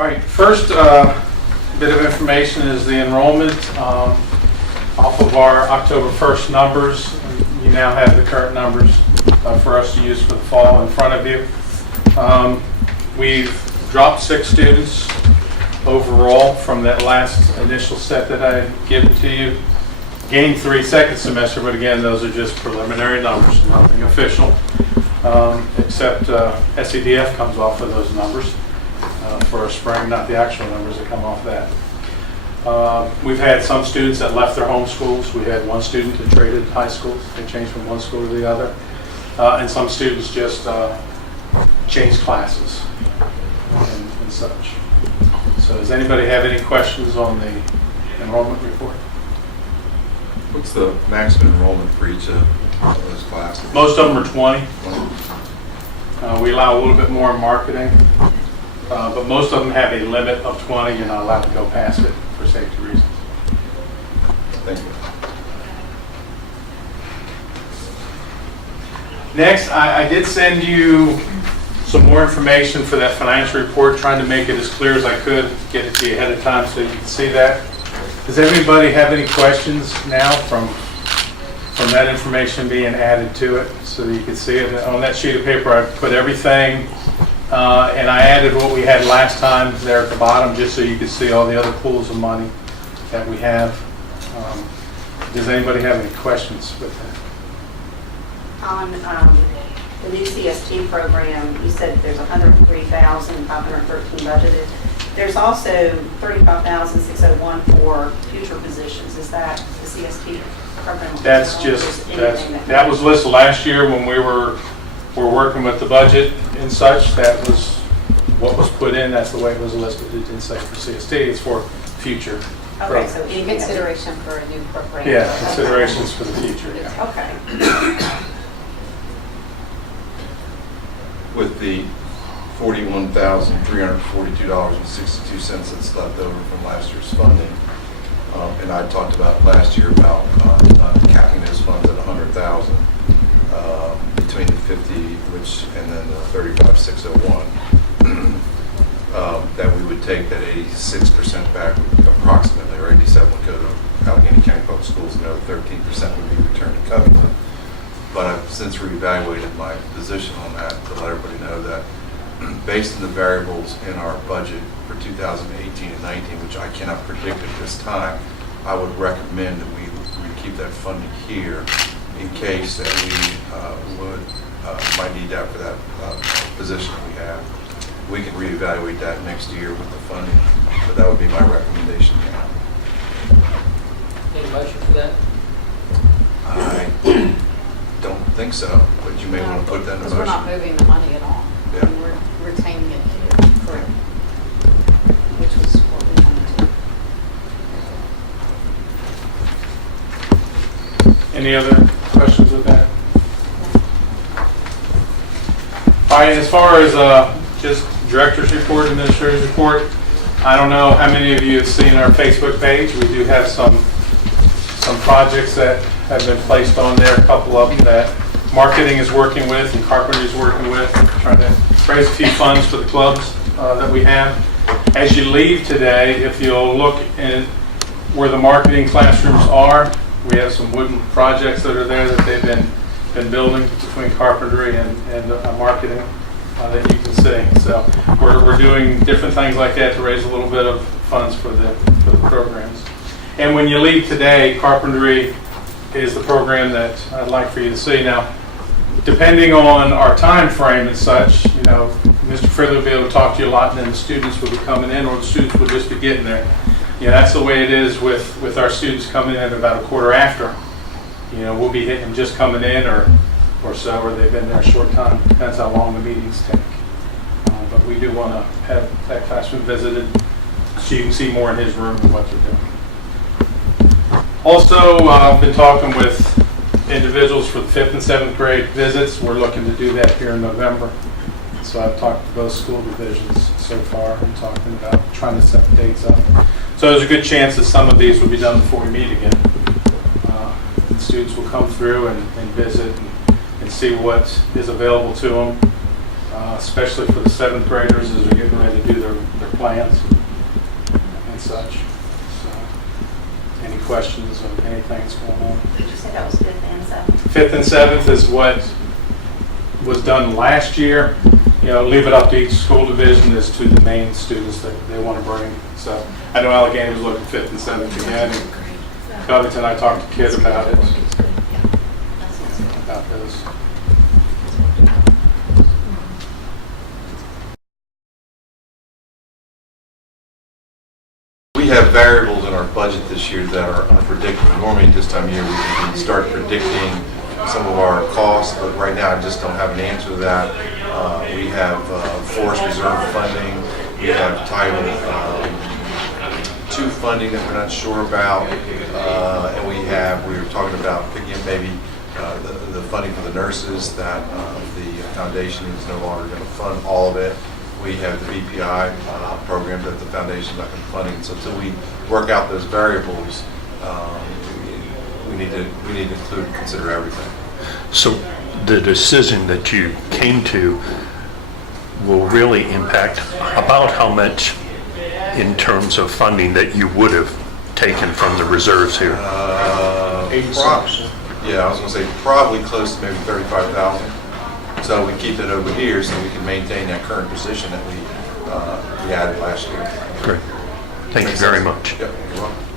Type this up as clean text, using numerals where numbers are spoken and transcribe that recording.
All right, first bit of information is the enrollment. Off of our October 1st numbers, you now have the current numbers for us to use for the fall in front of you. We've dropped 6 students overall from that last initial set that I given to you. Gained 3 second semester, but again, those are just preliminary numbers, nothing official, except SEDF comes off of those numbers for a spring, not the actual numbers that come off that. We've had some students that left their home schools. We had one student that traded high schools. They changed from one school to the other. And some students just changed classes and such. So does anybody have any questions on the enrollment report? What's the maximum enrollment for each of those classes? Most of them are 20. We allow a little bit more in marketing, but most of them have a limit of 20. You're not allowed to go past it for safety reasons. Thank you. Next, I did send you some more information for that financial report, trying to make it as clear as I could, get it to you ahead of time so you can see that. Does everybody have any questions now from that information being added to it so that you can see it? On that sheet of paper, I put everything, and I added what we had last time there at the bottom just so you could see all the other pools of money that we have. Does anybody have any questions with that? On the new CST program, you said there's $103,513 budgeted. There's also $35,601 for future positions. Is that the CST program? That was listed last year when we were working with the budget and such. That was what was put in. That's the way it was listed. It didn't say for CST. It's for future. Okay, so in consideration for a new program. Yeah, considerations for the future. Yeah. Okay. With the $41,342.62 that's left over from last year's funding, and I talked about last year about capping those funds at $100,000 between the 50, and then the 35,601. That we would take that 86% back approximately, or 87% would go to Alleghany County Public Schools, and the other 13% would be returned to Covington. But I've since reevaluated my position on that to let everybody know that based on the variables in our budget for 2018 and 19, which I cannot predict at this time, I would recommend that we keep that funding here in case that we might need that for that position we have. We can reevaluate that next year with the funding, but that would be my recommendation now. Need a motion for that? I don't think so, but you may want to put that in the Because we're not motion. moving the money at all. Yeah. And we're retaining it here, correct? Which was what we wanted to. Any other questions with that? All right, as far as just director's report, administrator's report, I don't know how many of you have seen our Facebook page. We do have some projects that have been placed on there, a couple of them that marketing is working with and carpentry is working with, trying to raise a few funds for the clubs that we have. As you leave today, if you'll look at where the marketing classrooms are, we have some wooden projects that are there that they've been building between carpentry and marketing that you can see. So we're doing different things like that to raise a little bit of funds for the programs. And when you leave today, carpentry is the program that I'd like for you to see. Now, depending on our time frame and such, Mr. Fridley will be able to talk to you a lot, and then the students will be coming in, or the students will just be getting there. That's the way it is with our students coming in about a quarter after. We'll be hitting just coming in or so, or they've been there a short time. Depends how long the meetings take. But we do want to have that classroom visited so you can see more in his room and what they're doing. Also, I've been talking with individuals for the 5th and 7th grade visits. We're looking to do that here in November. So I've talked to both school divisions so far and talking about trying to set the dates up. So there's a good chance that some of these will be done before we meet again. The students will come through and visit and see what is available to them. especially for the 7th graders as they're getting ready to do their plans and such. So, any questions on anything that's going on? Did you say that was 5th and 7th? 5th and 7th is what was done last year. You know, leave it up to each school division as to the main students that they want to bring. So I know Alleghany was looking 5th and 7th again. And Covington, I talked to Kid about it, about those. We have variables in our budget this year that are unpredictable. Normally at this time of year, we can start predicting some of our costs, but right now I just don't have an answer to that. We have forest reserve funding. We have Title II funding that we're not sure about. And we were talking about picking up maybe the funding for the nurses that the foundation is no longer going to fund all of it. We have the BPI program that the foundation is not going to fund. So until we work out those variables, we need to include and consider everything. So the decision that you came to will really impact about how much in terms of funding that you would have taken from the reserves here? 86%. Yeah, I was going to say probably close to maybe 35,000. So we keep it over here so we can maintain that current position that we added last year. Great. Thank you very much. Yep, you're welcome.